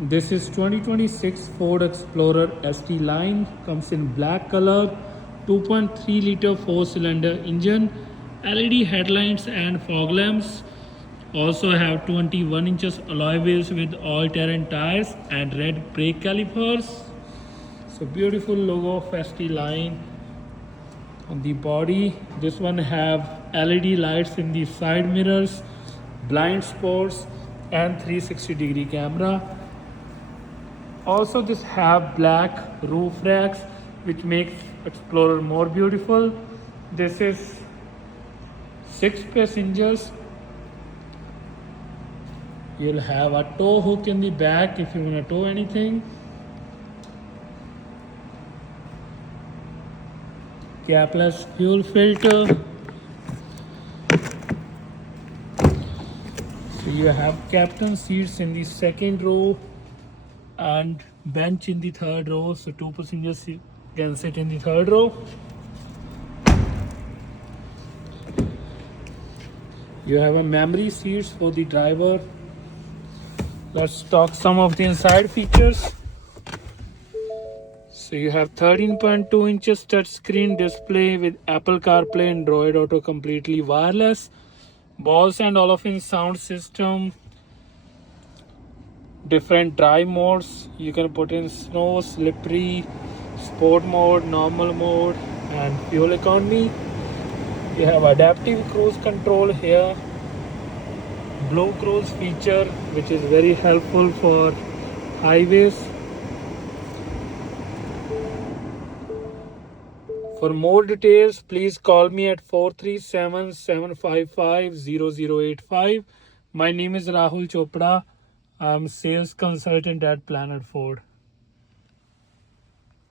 This is 2026 Ford Explorer ST line. Comes in black color, 2.3 liter 4-cylinder engine, LED headlights and fog lamps. Also have 21 inches alloy wheels with all-terrain tires and red brake calipers. So beautiful logo of ST line on the body. This one have LED lights in the side mirrors, blind spots and 360-degree camera. Also this have black roof racks which makes Explorer more beautiful. This is 6 passengers. You'll have a tow hook in the back if you want to tow anything. Capless fuel filter. So you have captain seats in the second row and bench in the third row, so 2 passengers can sit in the third row. You have a memory seats for the driver. Let's talk some of the inside features. So you have 13.2 inches touchscreen display with Apple CarPlay and Android Auto completely wireless, Bose and Olufsen sound system, different drive modes. You can put in snow, slippery, sport mode, normal mode and fuel economy. You have adaptive cruise control here, blow cruise feature which is very helpful for highways. For more details, please call me at 437-755-0085. My name is Rahul Chopra. I'm sales consultant at Planet Ford.